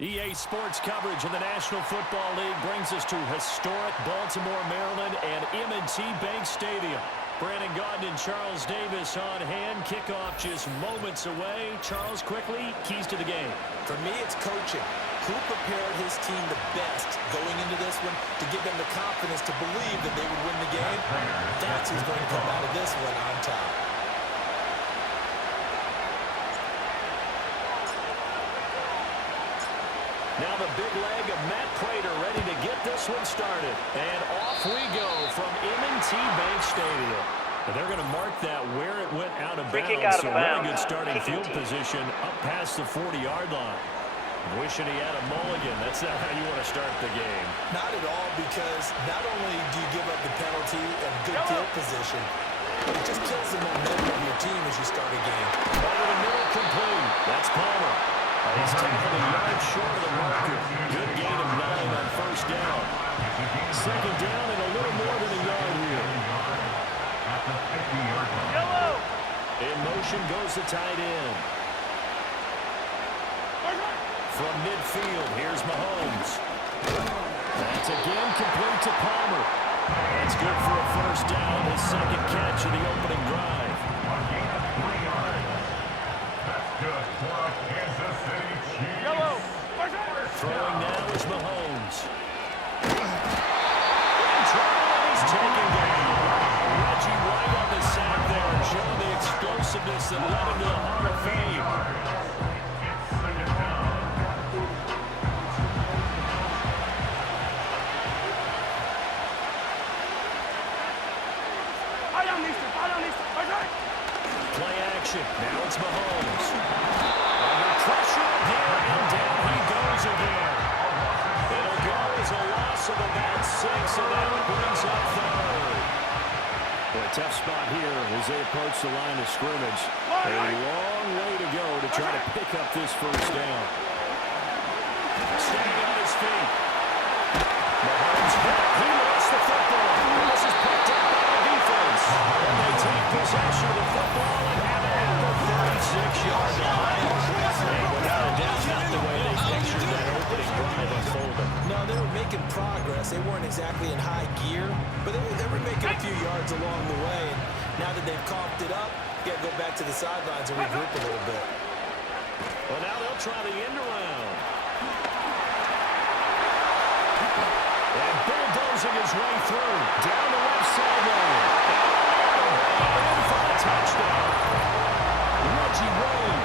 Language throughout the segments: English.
EA Sports coverage of the National Football League brings us to historic Baltimore, Maryland, and M&T Bank Stadium. Brandon Gaudin and Charles Davis on hand. Kickoff just moments away. Charles, quickly, keys to the game. For me, it's coaching. Who prepared his team the best going into this one to give them the confidence to believe that they would win the game? That's who's going to come out of this one on top. Now the big leg of Matt Prater ready to get this one started. And off we go from M&T Bank Stadium. And they're going to mark that where it went out of bounds. So really good starting field position up past the 40-yard line. Wishing he had a mulligan. That's not how you want to start the game. Not at all, because not only do you give up the penalty and good field position, but it just kills the momentum of your team as you start a game. Over the middle, complete. That's Palmer. He's tackled a yard short of the marker. Good gain of 9 on first down. Second down and a little more than a yard here. In motion goes the tight end. From midfield, here's Mahomes. That's again complete to Palmer. That's good for a first down, his second catch of the opening drive. Throwing now is Mahomes. In trouble, and he's taken down. Reggie White on the sack there, showing the explosiveness that led him to the Hall of Fame. Play action. Now it's Mahomes. Under pressure here, and down he goes again. It'll go as a loss of about 6, and now it brings up third. Boy, tough spot here as they approach the line of scrimmage. A long way to go to try to pick up this first down. Staying on his feet. Mahomes hit. He lost the football. This is picked up by the defense. And they take possession of the football and have it at the 36-yard line. And without a doubt, not the way they pictured that opening drive unfolding. No, they were making progress. They weren't exactly in high gear, but they were making a few yards along the way. And now that they've coughed it up, you got to go back to the sidelines and regroup a little bit. Well, now they'll try the end around. And bulldozing his way through. Down the left sideline. And for a touchdown. Reggie White,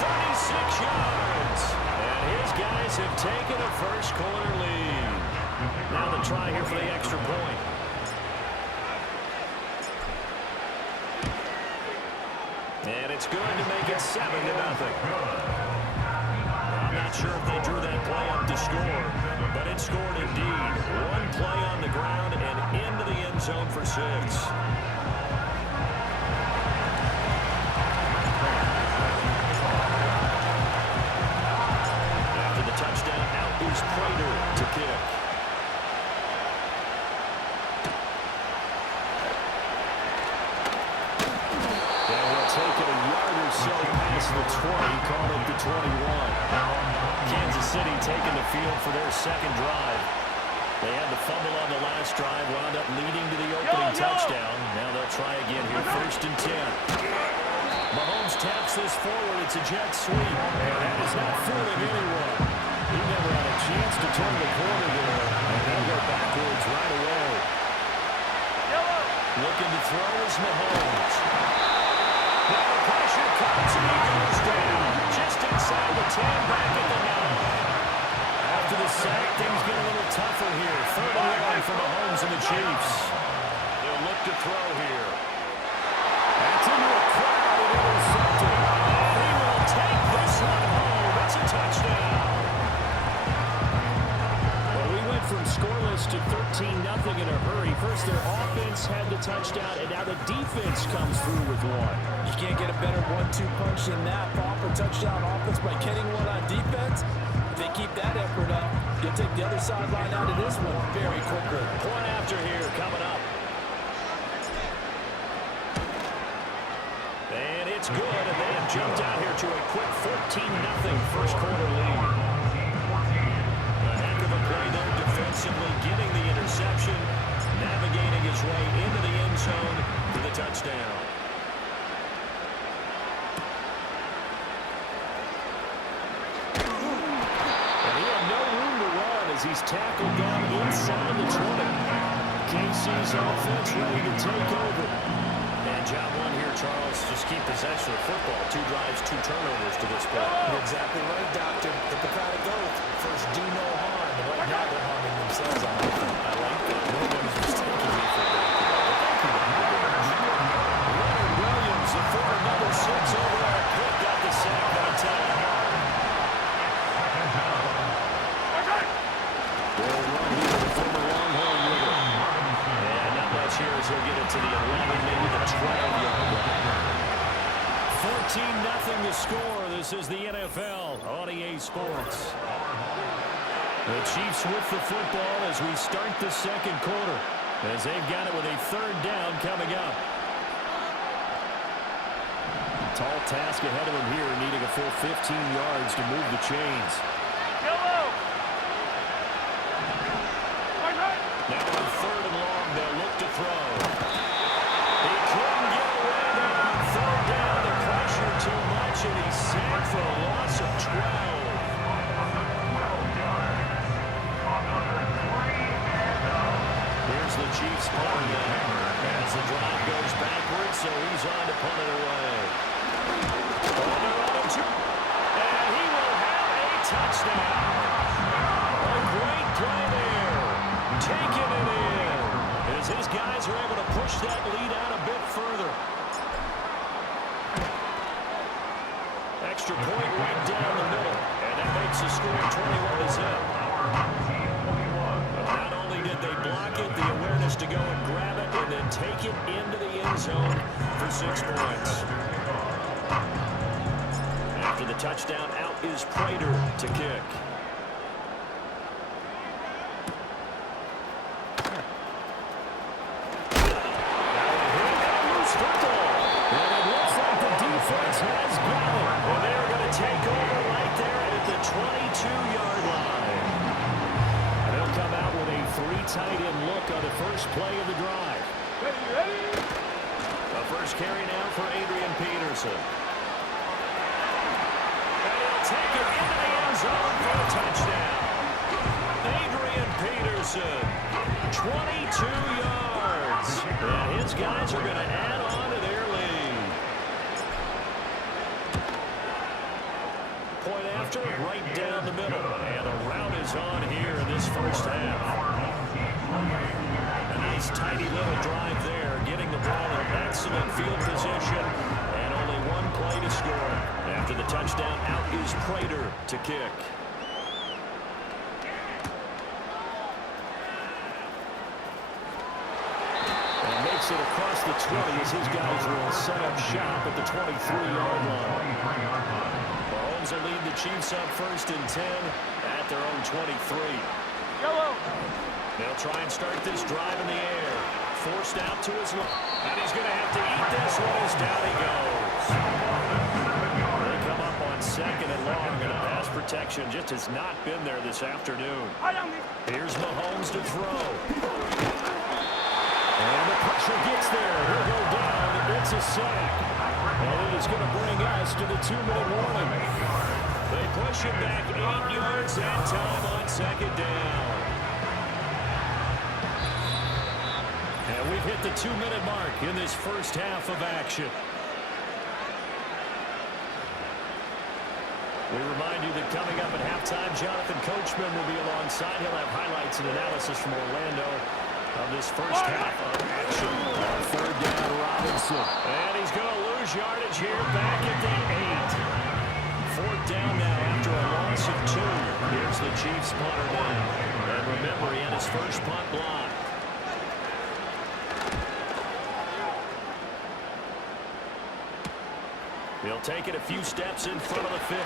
36 yards. And his guys have taken a first-quarter lead. Now the try here for the extra point. And it's good to make it 7-0. I'm not sure if they drew that play up to score, but it scored indeed. One play on the ground and into the end zone for 6. After the touchdown, out is Prater to kick. And we'll take it a yard or so past the 20, call it the 21. Kansas City taking the field for their second drive. They had the fumble on the last drive, wound up leading to the opening touchdown. Now they'll try again here, 1st and 10. Mahomes taps this forward. It's a jet sweep, and that is not fooling anyone. He never had a chance to turn the corner there, and they'll go backwards right away. Looking to throw is Mahomes. Now the pressure comes, and he goes down. Just inside the 10, back at the 9. After the sack, things get a little tougher here. 3rd and 1 for Mahomes and the Chiefs. They'll look to throw here. That's into a crowd and intercepted. And he will take this one home. That's a touchdown. Well, we went from scoreless to 13-0 in a hurry. First, their offense had the touchdown, and now the defense comes through with one. You can't get a better 1-2 punch than that. Proper touchdown offense by getting one on defense. If they keep that effort up, you'll take the other sideline out of this one very quickly. Point after here coming up. And it's good, and they have jumped out here to a quick 14-0 first quarter lead. reception, navigating his way into the end zone for the touchdown. And he had no room to run as he's tackled down inside the 20. KC's offense ready to take over. And job one here, Charles, just keep possession of football. 2 drives, 2 turnovers to this point. You're exactly right, Doctor. Hippocratic oath. First, do no harm. And right now, they're harming themselves on offense. I like that. Nobody's mistaking me for that. Leonard Williams, the former number 6 overall pick, got the sack on time. They'll run here, the former Longhorn with it. And not much here as he'll get it to the 11, maybe the 12-yard line. 14-0 the score. This is the NFL on EA Sports. The Chiefs with the football as we start the second quarter, as they've got it with a 3rd down coming up. Tall task ahead of him here, needing a full 15 yards to move the chains. Now on 3rd and long, they'll look to throw. He couldn't get away there on 3rd down. The pressure too much, and he's sacked for a loss of 12. Here's the Chiefs punting it as the drive goes backwards, so he's on to punt it away. And he will have a touchdown. A great play there. Taking it in as his guys are able to push that lead out a bit further. Extra point right down the middle, and that makes the score 21-0. Not only did they block it, the awareness to go and grab it and then take it into the end zone for 6 points. After the touchdown, out is Prater to kick. Has got it. Well, they're going to take over right there at the 22-yard line. And they'll come out with a 3-tight-end look on the first play of the drive. Ready? The first carry now for Adrian Peterson. And he'll take it into the end zone for a touchdown. Adrian Peterson, 22 yards. And his guys are going to add on to their lead. Point after, right down the middle. And a route is on here in this first half. A nice tidy little drive there, getting the ball in excellent field position. And only 1 play to score. After the touchdown, out is Prater to kick. And makes it across the 20 as his guys will set up shop at the 23-yard line. Mahomes will lead the Chiefs up 1st and 10 at their own 23. They'll try and start this drive in the air. Forced out to his left. And he's going to have to eat this one as down he goes. They come up on 2nd and long, and the pass protection just has not been there this afternoon. Here's Mahomes to throw. And the pressure gets there. He'll go down. It's a sack. And it is going to bring us to the 2-minute warning. They push him back 8 yards that time on 2nd down. And we've hit the 2-minute mark in this first half of action. We remind you that coming up at halftime, Jonathan Coachman will be alongside. He'll have highlights and analysis from Orlando of this first half of action. 3rd down, Robinson. And he's going to lose yardage here back at the 8. 4th down now after a loss of 2. Here's the Chiefs punter down. And remember, he had his first punt block. He'll take it a few steps in front of the 50.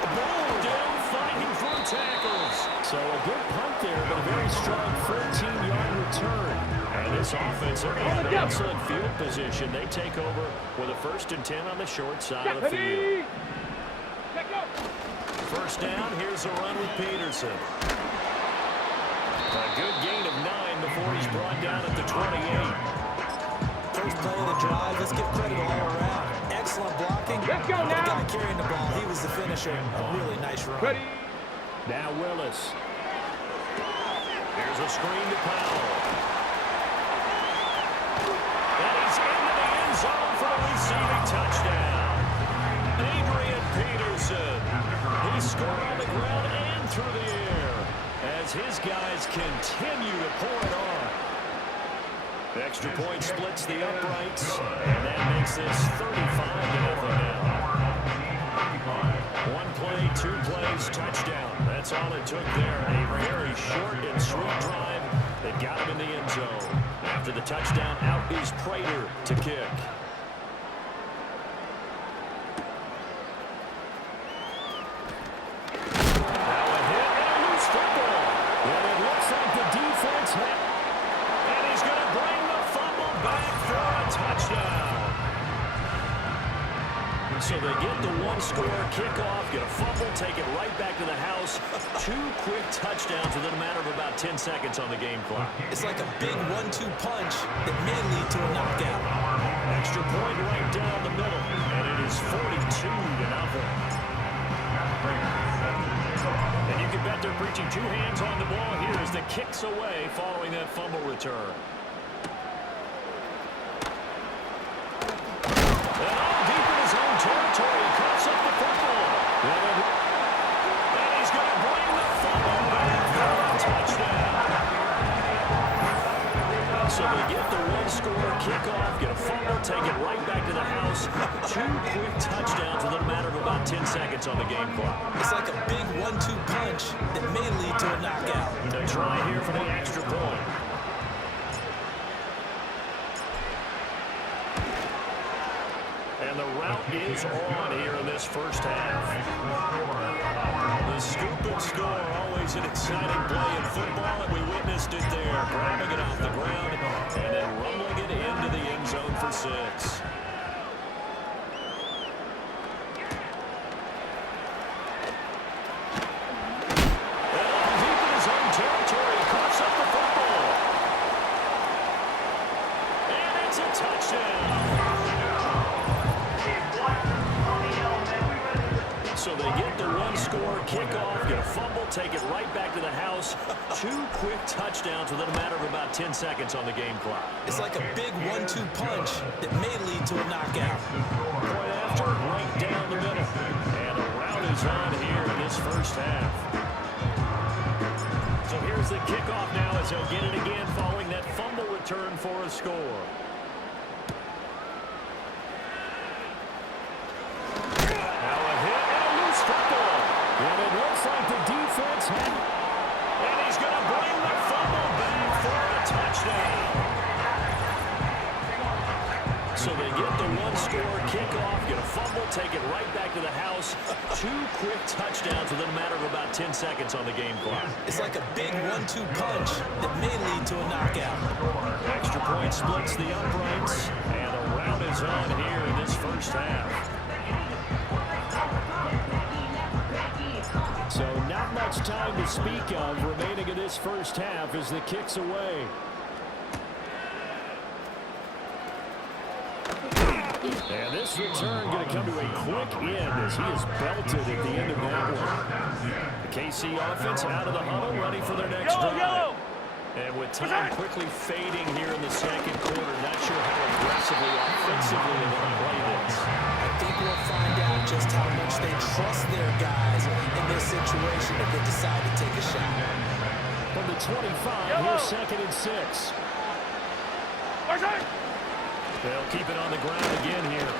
Boom, down fighting through tackles. So a good punt there, but a very strong 14-yard return. And this offense, they're in an excellent field position. They take over with a 1st and 10 on the short side of the field. First down, here's a run with Peterson. A good gain of 9 before he's brought down at the 28. First play of the drive. Let's give credit all around. Excellent blocking. Let's go now. The guy carrying the ball, he was the finisher. A really nice run. Ready. Now Willis. Here's a screen to Powell. And he's into the end zone for a receiving touchdown. Adrian Peterson. He scored on the ground and through the air as his guys continue to pour it on. The extra point splits the uprights, and that makes this 35-0 now. One play, 2 plays, touchdown. That's all it took there. A very short and sweet drive that got him in the end zone. After the touchdown, out is Prater to kick. Now a hit and a loose football. And it looks like the defense had... And he's going to bring the fumble back for a touchdown. So they get the one-score kickoff, get a fumble, take it right back to the house. 2 quick touchdowns within a matter of about 10 seconds on the game clock. It's like a big 1-2 punch that may lead to a knockout. Extra point right down the middle, and it is 42-0. And you can bet they're preaching 2 hands on the ball here as the kick's away following that fumble return. And all deep in his own territory, he cuts up the football. And he's going to bring the fumble back for a touchdown. So they get the one-score kickoff, get a fumble, take it right back to the house. 2 quick touchdowns within a matter of about 10 seconds on the game clock. It's like a big 1-2 punch that may lead to a knockout. A try here for the extra point. And the route is on here in this first half. The scoop and score, always an exciting play in football, and we witnessed it there. Grabbing it off the ground and then rumbling it into the end zone for 6. So they get the one-score kickoff, get a fumble, take it right back to the house. 2 quick touchdowns within a matter of about 10 seconds on the game clock. It's like a big 1-2 punch that may lead to a knockout. Point after, right down the middle. And a route is on here in this first half. So here's the kickoff now as he'll get it again following that fumble return for a score. And it looks like the defense had... And he's going to bring the fumble back for a touchdown. So they get the one-score kickoff, get a fumble, take it right back to the house. 2 quick touchdowns within a matter of about 10 seconds on the game clock. It's like a big 1-2 punch that may lead to a knockout. Extra point splits the uprights, and a route is on here in this first half. So not much time to speak of remaining in this first half as the kick's away. And this return going to come to a quick end as he is belted at the end of that one. The KC offense out of the huddle, ready for their next drive. And with time quickly fading here in the second quarter, not sure how aggressively, offensively they're going to play this. I think we'll find out just how much they trust their guys in this situation if they decide to take a shot. From the 25, here's 2nd and 6. They'll keep it on the ground again here.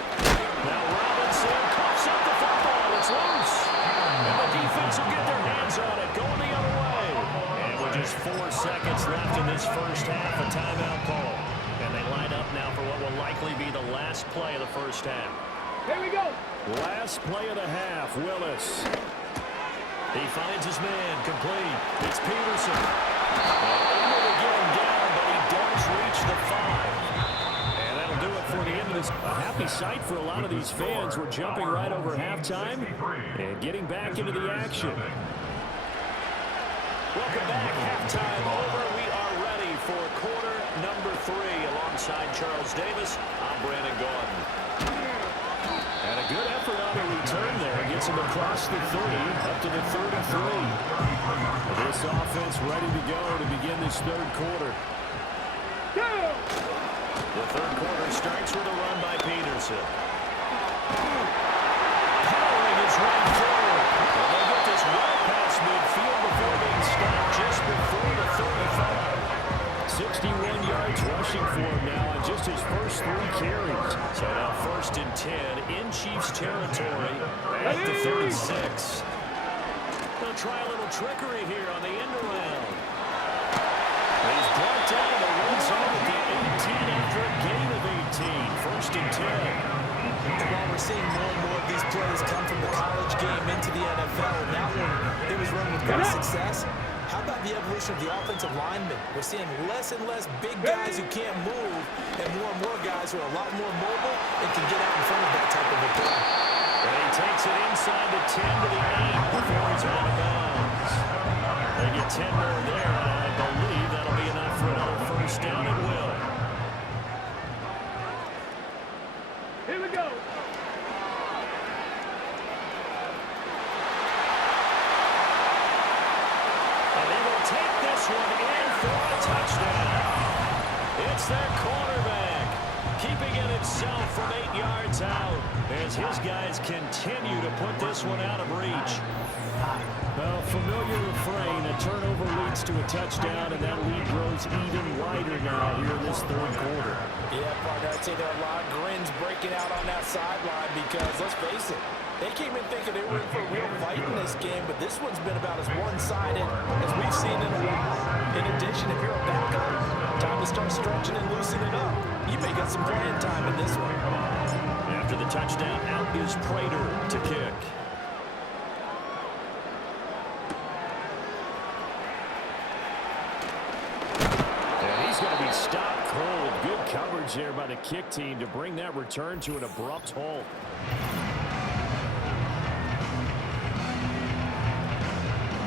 Now Robinson coughs up the football. It's loose. And the defense will get their hands on it, going the other way. And with just 4 seconds left in this first half, a timeout call. And they line up now for what will likely be the last play of the first half. Here we go. Last play of the half, Willis. He finds his man, complete. It's Peterson. Able to get him down, but he does reach the 5. And that'll do it for the end of this. A happy sight for a lot of these fans. We're jumping right over halftime and getting back into the action. Welcome back. Halftime over. We are ready for quarter number 3. Alongside Charles Davis, I'm Brandon Gaudin. And a good effort on the return there. Gets him across the 30, up to the 33. This offense ready to go to begin this third quarter. The third quarter starts with a run by Peterson. Powering his run forward. And they get this right past midfield before being stopped just before the 35. 61 yards rushing for him now on just his first 3 carries. So now 1st and 10 in Chiefs territory at the 36. They'll try a little trickery here on the end around. He's brought down and runs home at the 18 after a gain of 18. 1st and 10. And while we're seeing more and more of these plays come from the college game into the NFL, and that one, it was run with great success. How about the evolution of the offensive linemen? We're seeing less and less big guys who can't move and more guys who are a lot more mobile and can get out in front of that type of a play. And he takes it inside the 10 to the 8 before he's out of bounds. They get 10 more there, and I believe that'll be enough for another 1st down at will. Here we go. Take this one in for a touchdown. It's their quarterback keeping it himself from 8 yards out as his guys continue to put this one out of reach. Well, familiar refrain, a turnover leads to a touchdown, and that lead grows even wider now here in this third quarter. Yeah, partner, I'd say there are a lot of grins breaking out on that sideline because, let's face it, they came in thinking they were in for a real fight in this game, but this one's been about as one-sided as we've seen in a while. In addition, if you're a backup, time to start stretching and loosening up. You may get some playing time in this one. After the touchdown, out is Prater to kick. And he's going to be stopped cold. Good coverage there by the kick team to bring that return to an abrupt halt.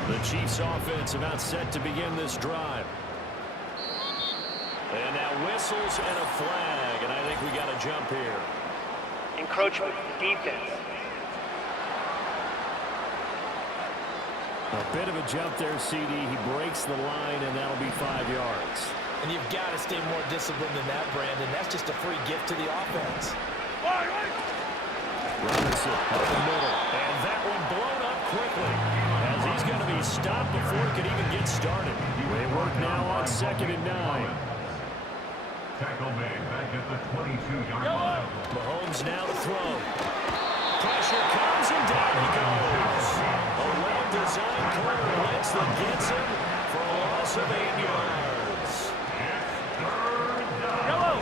The Chiefs offense about set to begin this drive. And now whistles and a flag, and I think we got a jump here. Encroachment defense. A bit of a jump there, CD. He breaks the line, and that'll be 5 yards. And you've got to stay more disciplined than that, Brandon. That's just a free gift to the offense. Robinson up the middle, and that one blown up quickly as he's going to be stopped before he could even get started. They work now on 2nd and 9. Tackle made back at the 22-yard line. Mahomes now to throw. Pressure comes, and down he goes. A well-designed corner blitz that gets him for a loss of 8 yards. Third down.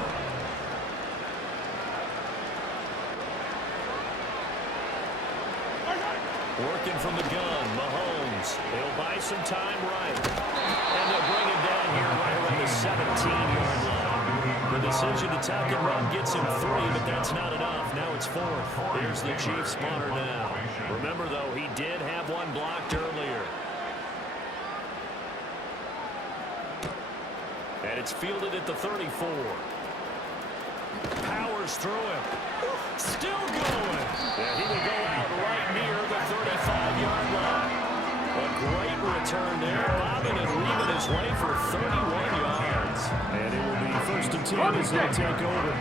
Working from the gun, Mahomes. They'll buy some time right. And they'll bring him down here right around the 17-yard line. The decision to tuck and run gets him 3, but that's not enough. Now it's 4th. Here's the Chiefs punter now. Remember, though, he did have one blocked earlier. And it's fielded at the 34. Powers through him. Still going. And he will go out right near the 35-yard line. A great return there. Bobbing and weaving his way for 31 yards. And it will be 1st and 10 as they take over.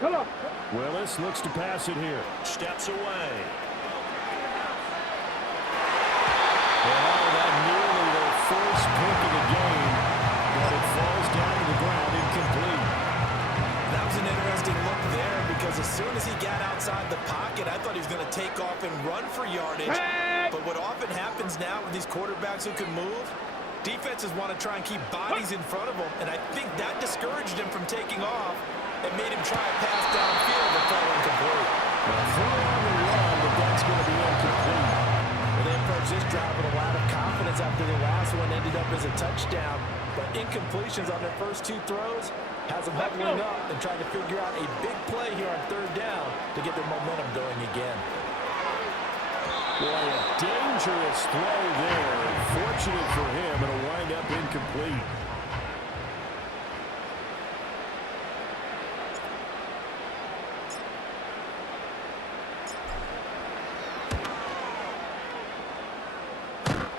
Come on. Willis looks to pass it here. Steps away. Oh, that nearly their first pick of the game. But it falls down to the ground incomplete. That was an interesting look there because as soon as he got outside the pocket, I thought he was going to take off and run for yardage. But what often happens now with these quarterbacks who can move, defenses want to try and keep bodies in front of them, and I think that discouraged him from taking off and made him try a pass downfield that fell incomplete. Well, throw on the run, but that's going to be incomplete. Well, they approached this drive with a lot of confidence after the last one ended up as a touchdown. But incompletions on their first 2 throws has them huddling up and trying to figure out a big play here on 3rd down to get their momentum going again. Boy, a dangerous throw there. Fortunate for him, it'll wind up incomplete.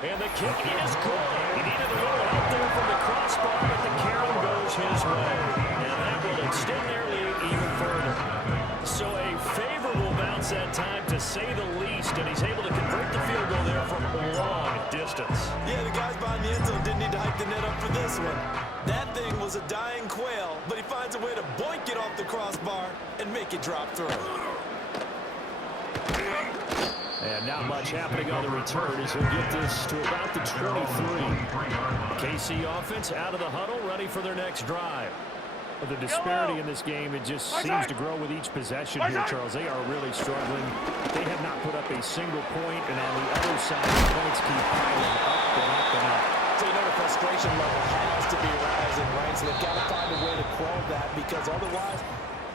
And the kick is good. He needed a little help there from the crossbar, but the carry goes his way. And that will extend their lead even further. So a favorable bounce that time, to say the least, and he's able to convert the field goal there from a long distance. Yeah, the guys behind the end zone didn't need to hike the net up for this one. That thing was a dying quail, but he finds a way to boink it off the crossbar and make it drop through. And not much happening on the return as he'll get this to about the 23. KC offense out of the huddle, ready for their next drive. The disparity in this game, it just seems to grow with each possession here, Charles. They are really struggling. They have not put up a single point, and on the other side, the points keep piling up and up and up. So you know the frustration level has to be rising, right? So they've got to find a way to quell that, because otherwise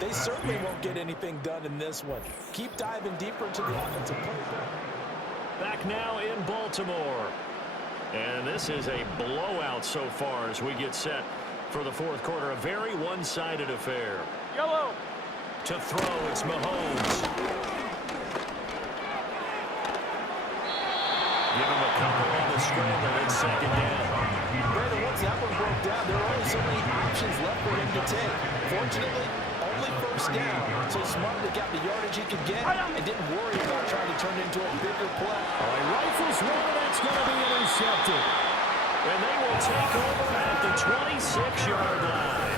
they certainly won't get anything done in this one. Keep diving deeper into the offensive play. Back now in Baltimore. And this is a blowout so far as we get set for the fourth quarter. A very one-sided affair. Yellow. To throw, it's Mahomes. Give him a couple on the scramble. It's second down. Brandon, once that one broke down, there were only so many options left for him to take. Fortunately, only first down. So Smartly got the yardage he could get and didn't worry about trying to turn it into a bigger play. All right, rifles one, that's going to be intercepted. And they will take over at the 26-yard line.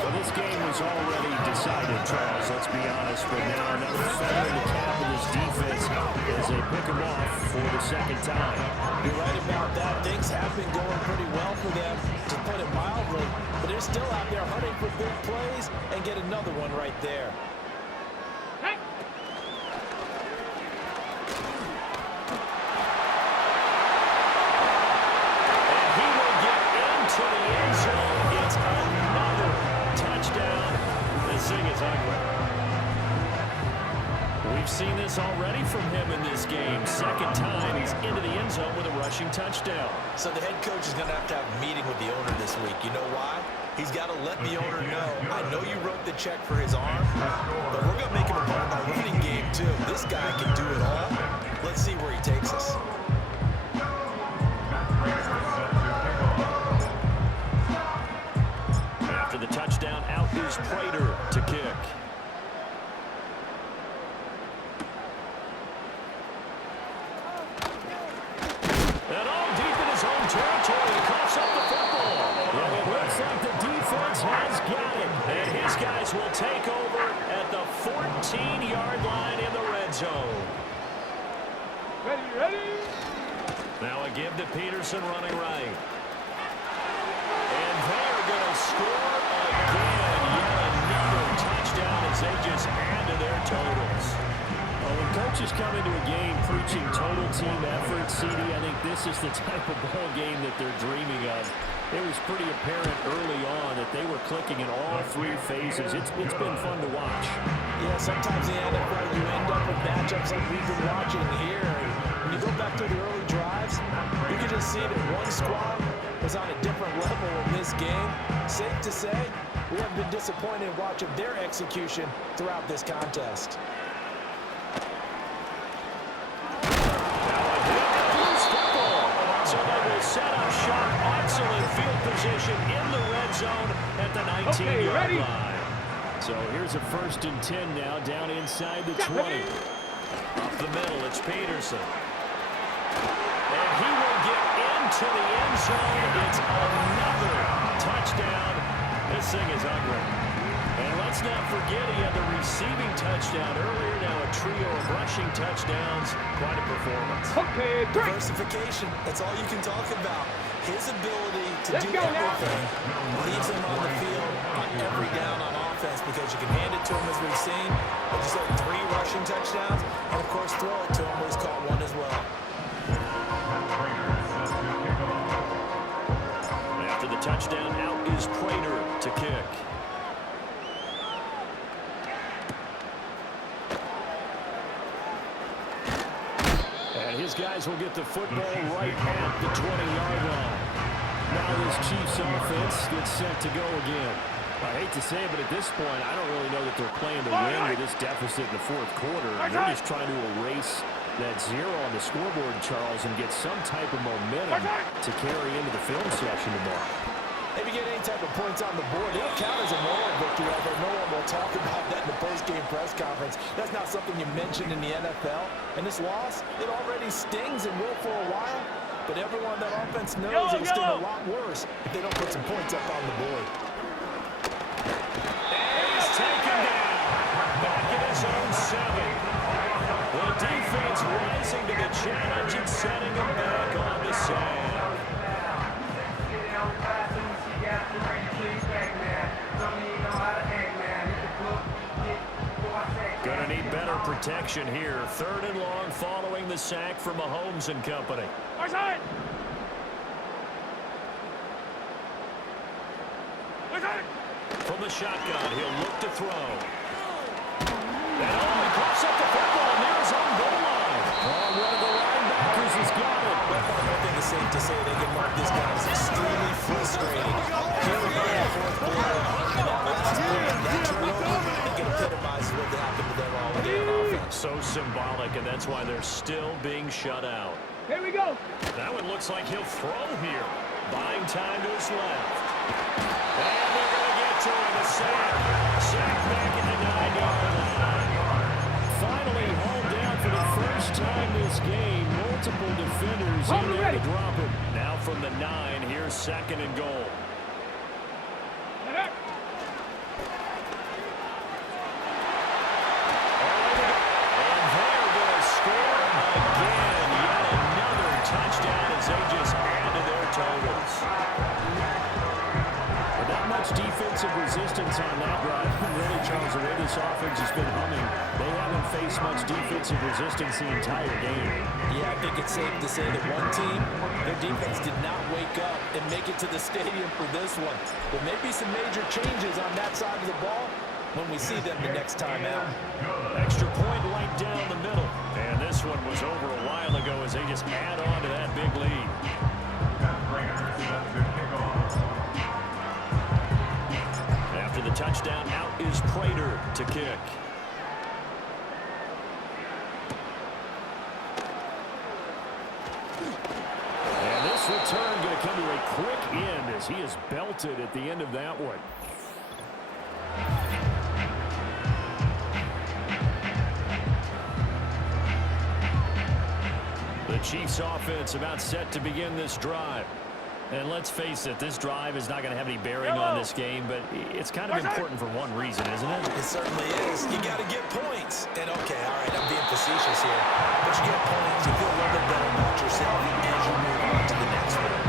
Well, this game was already decided, Charles, let's be honest. But now another feather in the cap of this defense as they pick them off for the second time. You're right about that. Things have been going pretty well for them, to put it mildly. But they're still out there hunting for big plays and get another one right there. Hey. To the end zone. It's another touchdown. This thing is ugly. We've seen this already from him in this game. Second time he's into the end zone with a rushing touchdown. So the head coach is going to have a meeting with the owner this week. You know why? He's got to let the owner know, I know you wrote the check for his arm, but we're going to make him a part of our running game too. This guy can do it all. Let's see where he takes us. After the touchdown, out is Prater to kick. And all deep in his own territory, he coughs up the football. And it looks like the defense has got it. And his guys will take over at the 14-yard line in the red zone. Ready. Now a give to Peterson running right. And they're going to score again. Yet another touchdown as they just add to their totals. Well, when coaches come into a game preaching total team effort, CD, I think this is the type of ball game that they're dreaming of. It was pretty apparent early on that they were clicking in all three phases. It's been fun to watch. Yeah, sometimes in the NFL you end up with matchups like we've been watching here. When you go back to the early drives, you can just see that one squad was on a different level in this game. Safe to say, we have been disappointed watching their execution throughout this contest. So they will set up shop. Excellent field position in the red zone at the 19-yard line. So here's a 1st and 10 now, down inside the 20. Up the middle, it's Peterson. And he will get into the end zone. It's another touchdown. This thing is ugly. And let's not forget he had the receiving touchdown earlier. Now a trio of rushing touchdowns. Quite a performance. Okay, Diversification. That's all you can talk about. His ability to do everything leaves him on the field on every down on offense, because you can hand it to him, as we've seen. Like you said, 3 rushing touchdowns, and of course throw it to him where he's caught one as well. After the touchdown, out is Prater to kick. His guys will get the football right at the 20-yard line. Now this Chiefs offense gets set to go again. I hate to say it, but at this point, I don't really know that they're playing to win with this deficit in the fourth quarter. They're just trying to erase that zero on the scoreboard, Charles, and get some type of momentum to carry into the film session tomorrow. If you get any type of points on the board, it'll count as a moral victory, although no one will talk about that in the post-game press conference. That's not something you mentioned in the NFL. And this loss, it already stings and will for a while. But everyone on that offense knows it'll sting a lot worse if they don't put some points up on the board. And he's taken down. Back in his own 7. The defense rising to the challenge and setting him back on the sand. Gonna need better protection here. 3rd and long following the sack from Mahomes and company. From the shotgun, he'll look to throw. And he pops up the football near his own goal line. Oh, one of the linebackers has got it. I think it's safe to say they can mark this down as extremely frustrating. Here we go in the fourth quarter. And that last play, that turnover, I think it epitomizes what happened to them all day on offense. So symbolic, and that's why they're still being shut out. Here we go. That one looks like he'll throw here. Buying time to his left. And they're going to get to him. The sack back at the 9-yard line. Finally hauled down for the first time this game. Multiple defenders in there to drop him. Now from the 9, here's 2nd and goal. Defensive resistance on that drive. Really, Charles, the way this offense has been humming, they haven't faced much defensive resistance the entire game. Yeah, I think it's safe to say that one team, their defense did not wake up and make it to the stadium for this one. But maybe some major changes on that side of the ball when we see them the next time out. Extra point right down the middle. And this one was over a while ago as they just add on to that big lead. After the touchdown, out is Prater to kick. And this return going to come to a quick end as he is belted at the end of that one. The Chiefs offense about set to begin this drive. And let's face it, this drive is not going to have any bearing on this game, but it's kind of important for one reason, isn't it? It certainly is. You got to get points. And okay, all right, I'm being facetious here, but you get points, you feel a little bit better about yourself as you move on to the next one.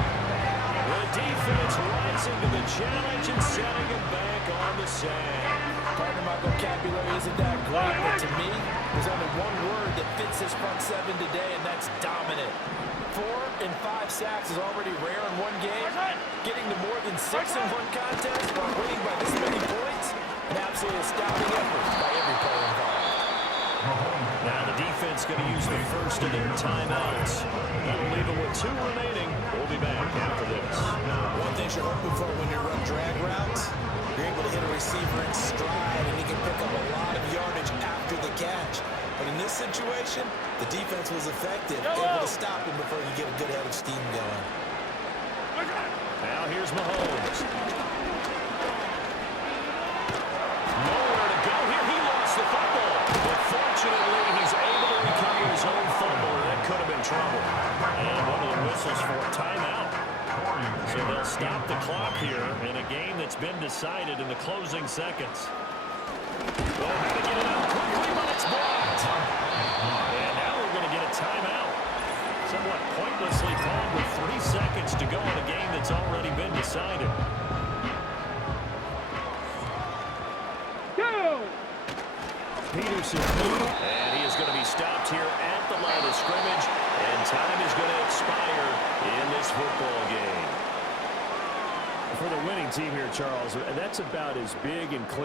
The defense rising to the challenge and setting it back on the sand. Pardon my vocabulary isn't that great, but to me, there's only one word that fits this front 7 today, and that's dominant. 4 and 5 sacks is already rare in one game. Getting to more than 6 in one contest while winning by this many points, an absolutely astounding effort by every player involved. Now the defense going to use the first of their timeouts. That'll leave them with 2 remaining. We'll be back after this. One thing you're hoping for when you run drag routes, you're able to hit a receiver in stride, and he can pick up a lot of yardage after the catch. But in this situation, the defense was effective, able to stop him before he get a good head of steam going. Now here's Mahomes. Nowhere to go here. He lost the football. But fortunately, he's able to recover his own fumble. That could have been trouble. And one of the whistles for a timeout. So they'll stop the clock here in a game that's been decided in the closing seconds. Well, how to get it out quickly, but it's blocked. And now we're going to get a timeout. Somewhat pointlessly called with 3 seconds to go in a game that's already been decided. Peterson, and he is going to be stopped here at the line of scrimmage, and time is going to expire in this football game. For the winning team here, Charles, that's about as big and clean